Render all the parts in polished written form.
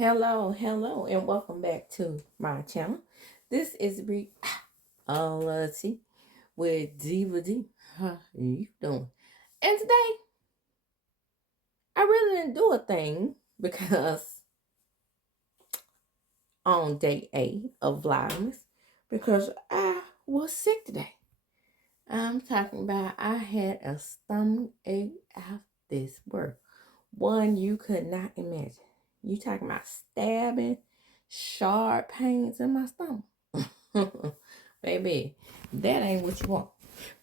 Hello, and welcome back to my channel. This is reality with Diva D. How you doing? And today, I really didn't do a thing because on day 8 of Vlogmas, because I was sick today. I'm talking about I had a stomach ache out this world. One you could not imagine. You talking about stabbing, sharp pains in my stomach. Baby, that ain't what you want.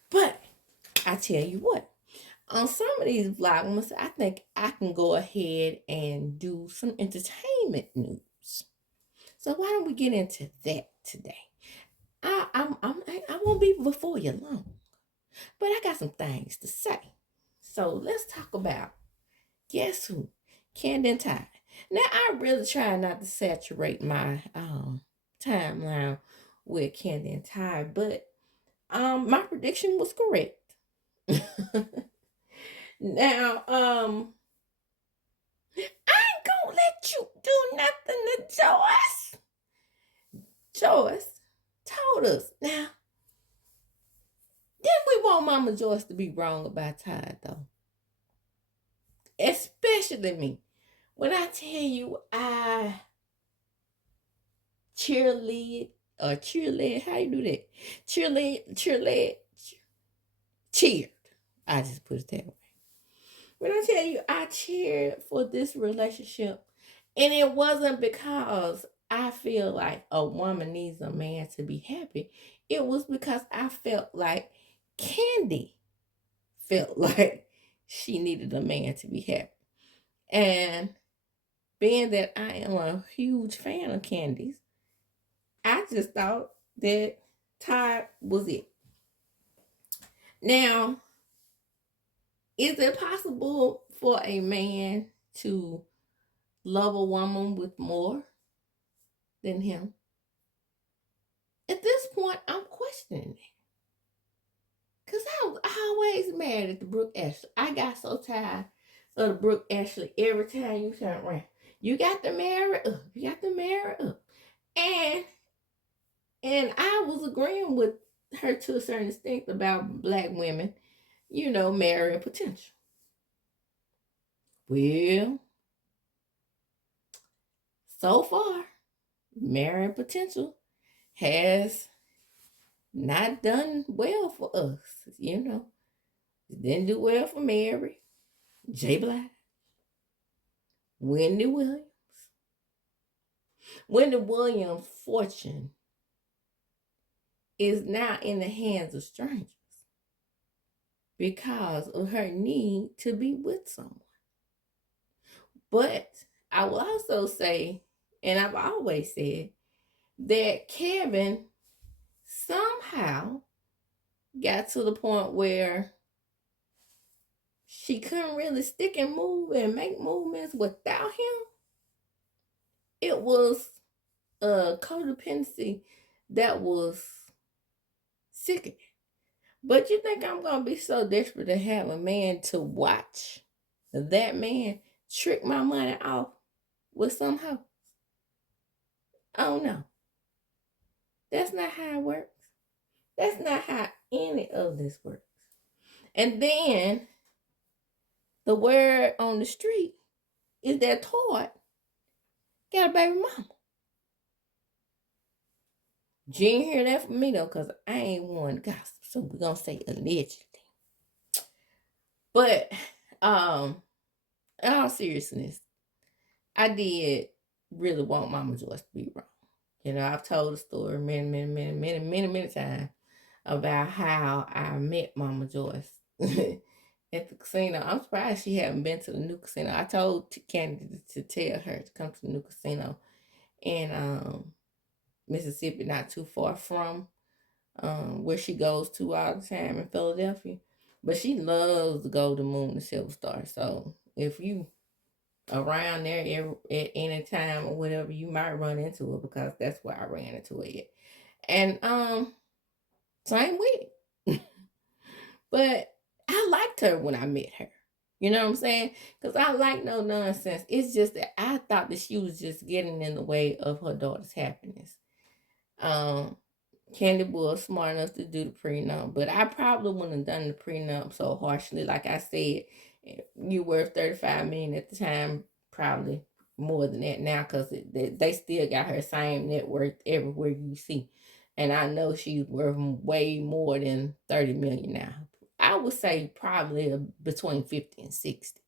But I tell you what, on some of these vlogmas, I think I can go ahead and do some entertainment news. So why don't we get into that today? I won't be before you long, but I got some things to say. So let's talk about, guess who? KANDI and Todd. Now I really try not to saturate my timeline with KANDI and Todd, but my prediction was correct. Now, I ain't gonna let you do nothing to Joyce. Joyce told us. Now, didn't we want Mama Joyce to be wrong about Todd, though? Especially me. When I tell you I cheerlead, how you do that? Cheered. I just put it that way. When I tell you I cheered for this relationship, and it wasn't because I feel like a woman needs a man to be happy. It was because I felt like KANDI felt like she needed a man to be happy. And being that I am a huge fan of KANDI's, I just thought that Todd was it. Now, is it possible for a man to love a woman with more than him? At this point, I'm questioning it. Because I always mad at the Brooke Ashley. I got so tired of the Brooke Ashley every time you turn around. You got to marry up. You got to marry up. And I was agreeing with her to a certain extent about black women, marrying potential. Well, so far, marrying potential has not done well for us. It didn't do well for Mary, J. Blige, Wendy Williams. Wendy Williams' fortune is now in the hands of strangers because of her need to be with someone. But I will also say, and I've always said, that Kevin somehow got to the point where she couldn't really stick and move and make movements without him. It was a codependency that was sickening. But you think I'm going to be so desperate to have a man to watch that man trick my money off with some hoe? Oh no. That's not how it works. That's not how any of this works. And then the word on the street is that Todd got a baby mama. You ain't hear that from me though, because I ain't one gossip. So we're gonna say allegedly. But in all seriousness, I did really want Mama Joyce to be wrong. I've told the story many times about how I met Mama Joyce at the casino. I'm surprised she hadn't been to the new casino. I told KANDI to tell her to come to the new casino in Mississippi, not too far from where she goes to all the time in Philadelphia. But she loves the Golden Moon and Silver Star. So if you around there at any time or whatever, you might run into her, because that's where I ran into her at. And same with it. But I liked her when I met her. You know what I'm saying? Because I like no nonsense. It's just that I thought that she was just getting in the way of her daughter's happiness. Um, Kandi was smart enough to do the prenup, but I probably wouldn't have done the prenup so harshly. Like I said, you worth 35 million at the time, probably more than that now, because they still got her same net worth everywhere you see. And I know she's worth way more than 30 million now. I would say probably between 50 and 60.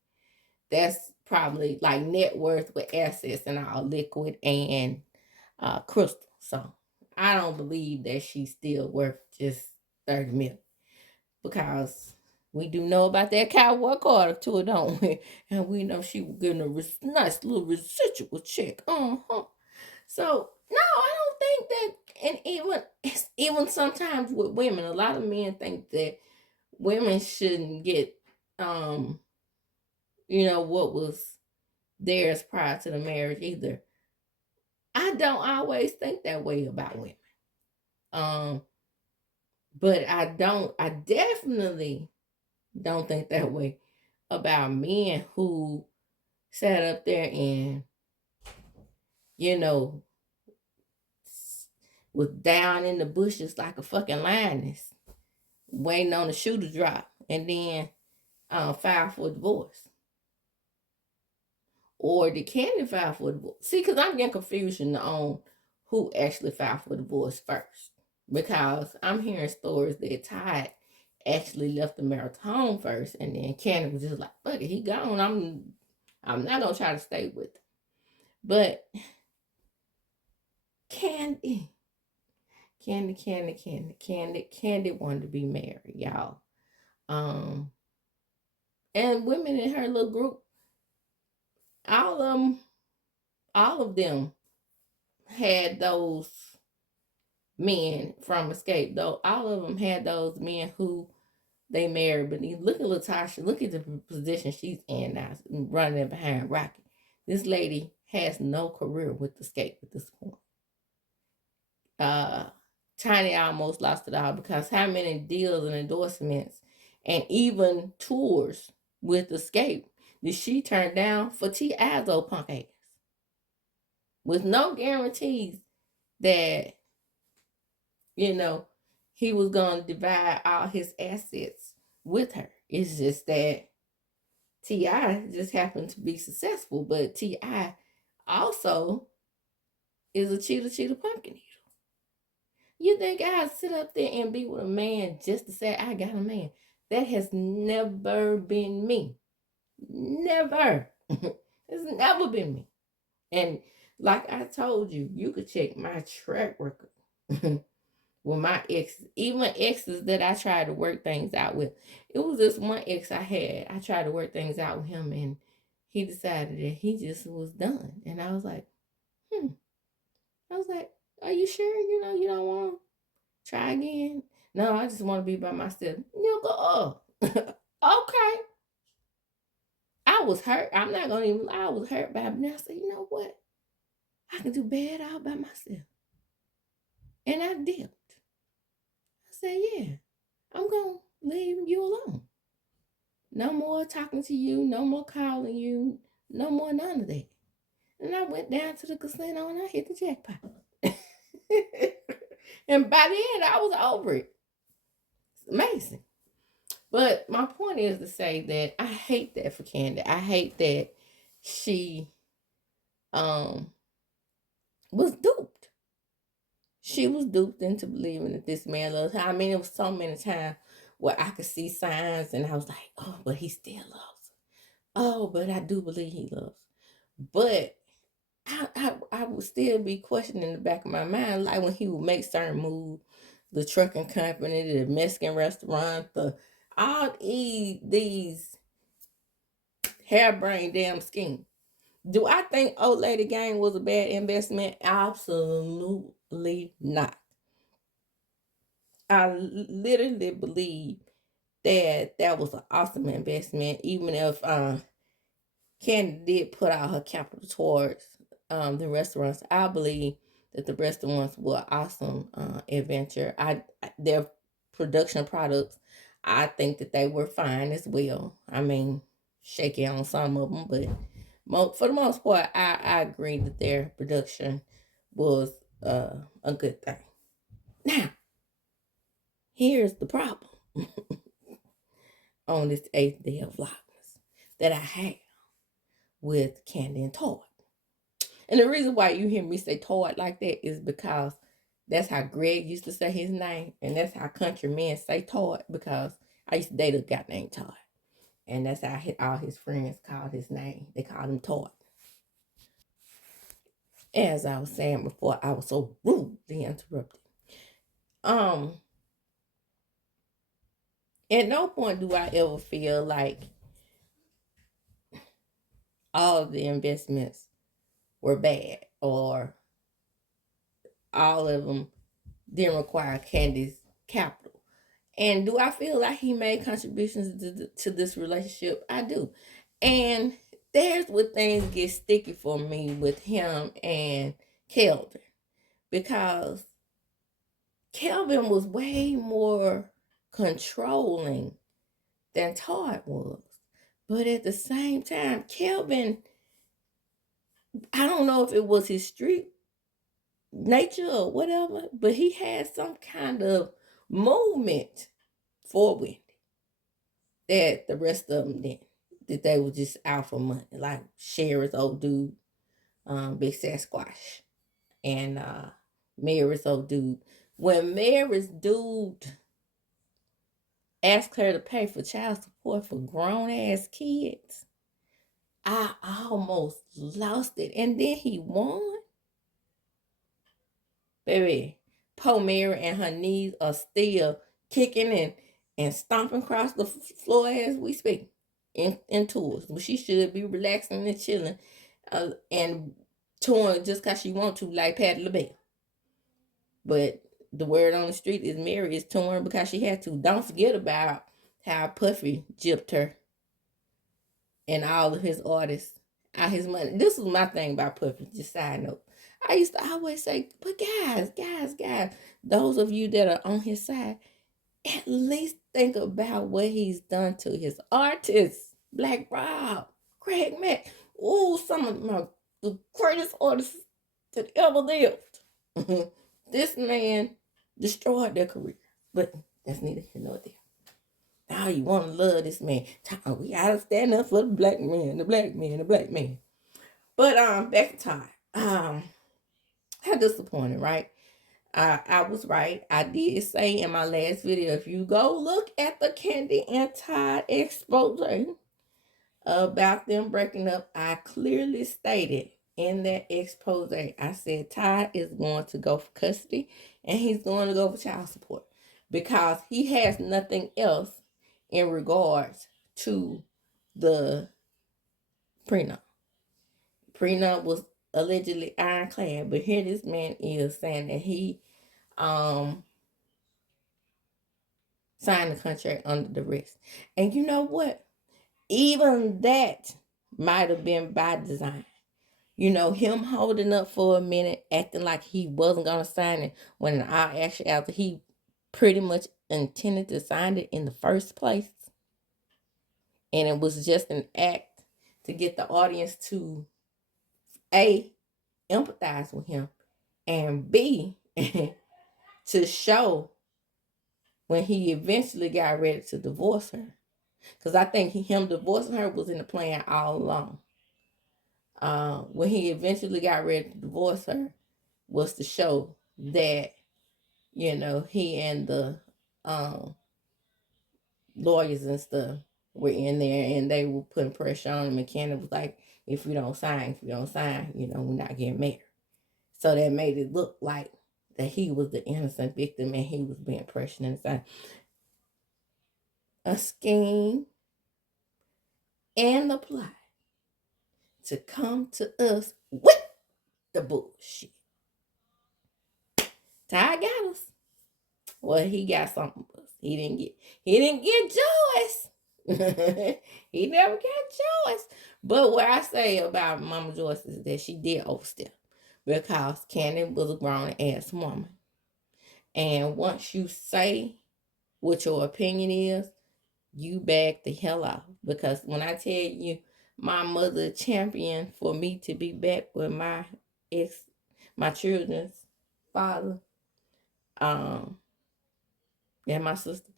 That's probably like net worth with assets and all liquid and crystal. So I don't believe that she's still worth just 30 million, because we do know about that Cowboy Carter tour, don't we? And we know she was getting a nice little residual check. So no, I don't think that. And even sometimes with women, a lot of men think that women shouldn't get what was theirs prior to the marriage either. I don't always think that way about women. But I definitely don't think that way about men who sat up there and, was down in the bushes like a fucking lioness, waiting on the shoe to drop, and then filed for divorce. Or did Kandi file for divorce? See, because I'm getting confusion on who actually filed for divorce first. Because I'm hearing stories that Todd actually left the marital home first, and then Kandi was just like, fuck it, he gone. I'm not gonna try to stay with him. But Kandi wanted to be married, y'all. And women in her little group, all of them had those men from Escape, though. All of them had those men who they married. But look at Latasha. Look at the position she's in now, running behind Rocky. This lady has no career with Escape at this point. Tiny almost lost it all, because how many deals and endorsements and even tours with Escape did she turn down for T.I.'s old punk ass? With no guarantees that, he was going to divide all his assets with her. It's just that T.I. just happened to be successful, but T.I. also is a cheetah pumpkin eater. You think I'd sit up there and be with a man just to say I got a man? That has never been me. Never. It's never been me. And like I told you, you could check my track record with my exes, even exes that I tried to work things out with. It was this one ex I tried to work things out with him, and he decided that he just was done. And I was like, are you sure, you don't want to try again? No, I just want to be by myself. You go, oh, okay. I was hurt. I'm not going to even lie. I was hurt by it. But now I said, you know what? I can do bad all by myself. And I dipped. I said, yeah, I'm going to leave you alone. No more talking to you. No more calling you. No more none of that. And I went down to the casino and I hit the jackpot. And by then, I was over it. It's amazing. But my point is to say that I hate that for Kandi. I hate that she was duped. She was duped into believing that this man loves her. I mean, it was so many times where I could see signs and I was like, oh, but he still loves her. Oh, but I do believe he loves her. But I would still be questioning in the back of my mind, like when he would make certain moves, the trucking company, the Mexican restaurant, all these harebrained damn schemes. Do I think Old Lady Gang was a bad investment? Absolutely not. I literally believe that was an awesome investment, even if Kandi did put out her capital towards the restaurants. I believe that the restaurants were awesome adventure. Their production products, I think that they were fine as well. I mean, shaky on some of them, but for the most part, I agree that their production was a good thing. Now, here's the problem on this 8th day of Vlogmas that I have with KANDI and Todd. And the reason why you hear me say Todd like that is because that's how Greg used to say his name, and that's how country men say Todd, because I used to date a guy named Todd. And that's how all his friends called his name. They called him Todd. As I was saying before, I was so rudely interrupted. At no point do I ever feel like all of the investments were bad or all of them didn't require KANDI's capital. And do I feel like he made contributions to this relationship? I do. And there's where things get sticky for me with him and Kelvin, because Kelvin was way more controlling than Todd was. But at the same time, Kelvin, I don't know if it was his street nature or whatever, but he had some kind of movement for Wendy that the rest of them didn't. That they were just out for money, like Sherry's old dude, Big Sasquatch, and Mary's old dude. When Mary's dude asked her to pay for child support for grown-ass kids, I almost lost it. And then he won. Baby, poor Mary and her knees are still kicking and stomping across the floor as we speak in tours. But she should be relaxing and chilling and touring just because she want to, like Patti LaBelle. But the word on the street is Mary is touring because she had to. Don't forget about how Puffy gypped her and all of his artists out his money. This was my thing about Puffy, just side note. I used to always say, but guys, those of you that are on his side, at least think about what he's done to his artists. Black Rob, Craig Mack. Oh, some of the greatest artists that ever lived. This man destroyed their career. But that's neither here nor there. Now you want to love this man. We gotta stand up for the black man, the black man, the black man. But back to Todd. How disappointing, right? I was right. I did say in my last video, if you go look at the KANDI and Todd expose about them breaking up, I clearly stated in that expose, I said Todd is going to go for custody and he's going to go for child support because he has nothing else in regards to the prenup. Prenup was allegedly ironclad, but here this man is saying that he signed the contract under duress. And you know what? Even that might have been by design. You know, him holding up for a minute, acting like he wasn't going to sign it, when in all actuality, he pretty much intended to sign it in the first place. And it was just an act to get the audience to A, empathize with him, and B, to show when he eventually got ready to divorce her. Because I think him divorcing her was in the plan all along. When he eventually got ready to divorce her was to show that, you know, he and the lawyers and stuff were in there and they were putting pressure on him. And Candace was like, if you don't sign, you know, we're not getting married. So that made it look like that he was the innocent victim and he was being pressured inside. A scheme and a plot to come to us with the bullshit. Todd got us. Well, he got something. He didn't get Joyce. He never got Joyce. But what I say about Mama Joyce is that she did overstep because KANDI was a grown ass woman. And once you say what your opinion is, you back the hell off. Because when I tell you, my mother championed for me to be back with my children's father, and my sister.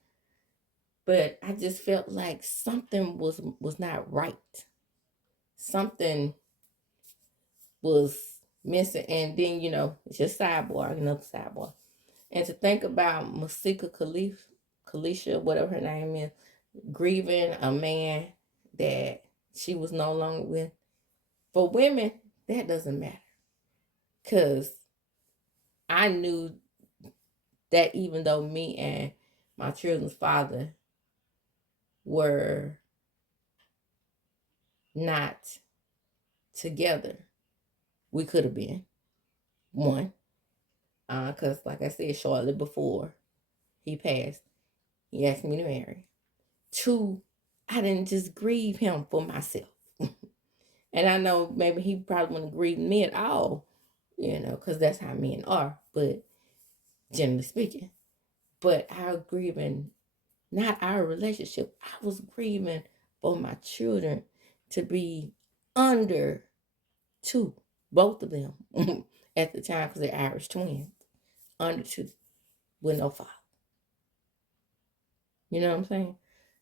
But I just felt like something was not right. Something was missing. And then, it's just sidebar, another sidebar. And to think about Masika Kalisha, whatever her name is, grieving a man that she was no longer with. For women, that doesn't matter. Because I knew that even though me and my children's father were not together, we could have been. One, because like I said, shortly before he passed, he asked me to marry. Two, I didn't just grieve him for myself. And I know maybe he probably wouldn't grieve me at all, because that's how men are, but generally speaking. But I was grieving not our relationship. I was grieving for my children to be under two, both of them at the time, because they're Irish twins, under two, with no father. You know what I'm saying?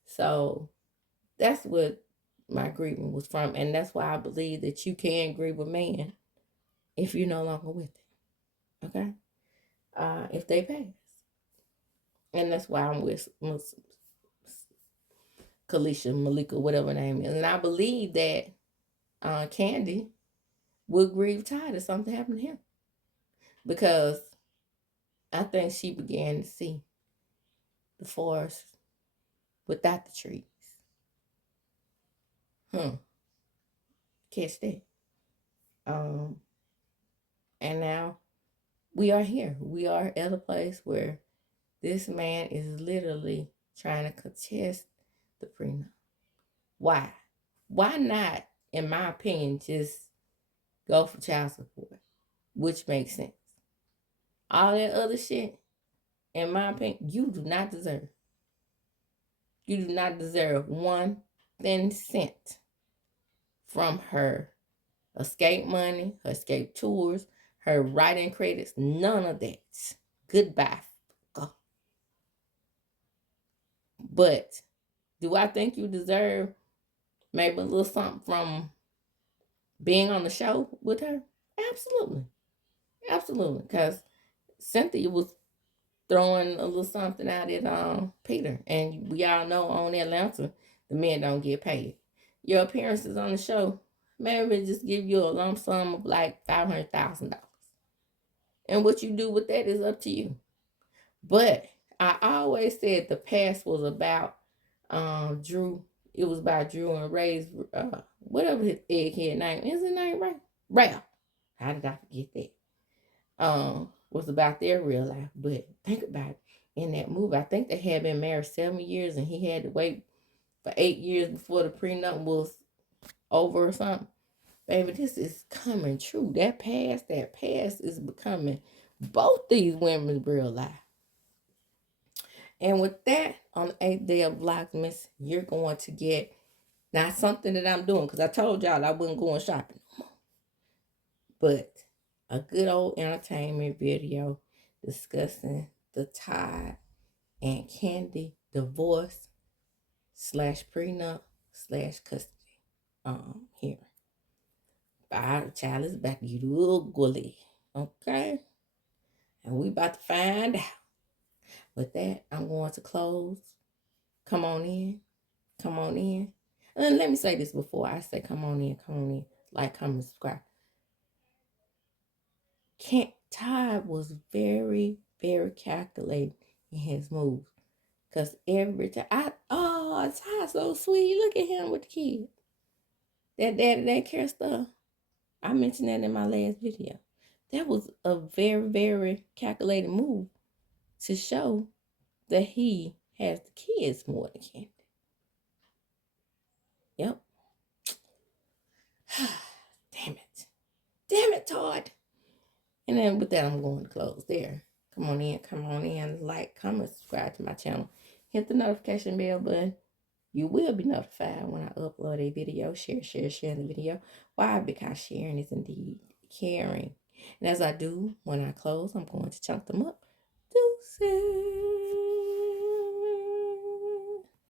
So that's what my grieving was from. And that's why I believe that you can grieve a man if you're no longer with it. Okay? If they pass. And that's why I'm with Kalisha, Malika, whatever her name is. And I believe that KANDI would grieve Todd if something happened to him. Because I think she began to see the forest without the trees. Catch that. And now we are here. We are at a place where this man is literally trying to contest the prenup. Why? Why not, in my opinion, just go for child support, which makes sense. All that other shit, in my opinion, you do not deserve. You do not deserve 1 thin cent from her escape money, her escape tours, her writing credits, none of that. Goodbye. Go. But do I think you deserve maybe a little something from being on the show with her? Absolutely. Absolutely. Because Cynthia was throwing a little something out at Peter. And we all know on Atlanta, the men don't get paid. Your appearances on the show, maybe just give you a lump sum of like $500,000. And what you do with that is up to you. But I always said the past was about Drew. It was about Drew and Ray's, whatever his egghead name. Is his name Ray? Ray. How did I forget that? Was about their real life. But think about it. In that movie, I think they had been married 7 years and he had to wait for 8 years before the prenup was over or something. Baby, this is coming true. That past is becoming both these women's real life. And with that, on the 8th day of Vlogmas, you're going to get, not something that I'm doing, because I told y'all I wasn't going shopping no more, but a good old entertainment video discussing the Todd and KANDI divorce / prenup / custody. Here. Our child is about to get ugly. Okay? And we about to find out. With that, I'm going to close. Come on in. Come on in. And let me say this before I say come on in. Come on in. Like, comment, subscribe. Todd was very, very calculated in his moves. Because every time, Todd's so sweet. Look at him with the kid. That daddy, that care stuff. I mentioned that in my last video. That was a very, very calculated move to show that he has the kids more than KANDI. Yep. Damn it. Damn it, Todd. And then with that, I'm going to close there. Come on in. Like, comment, subscribe to my channel. Hit the notification bell button. You will be notified when I upload a video. Share the video. Why? Because sharing is indeed caring. And as I do, when I close, I'm going to chunk them up. Deuces.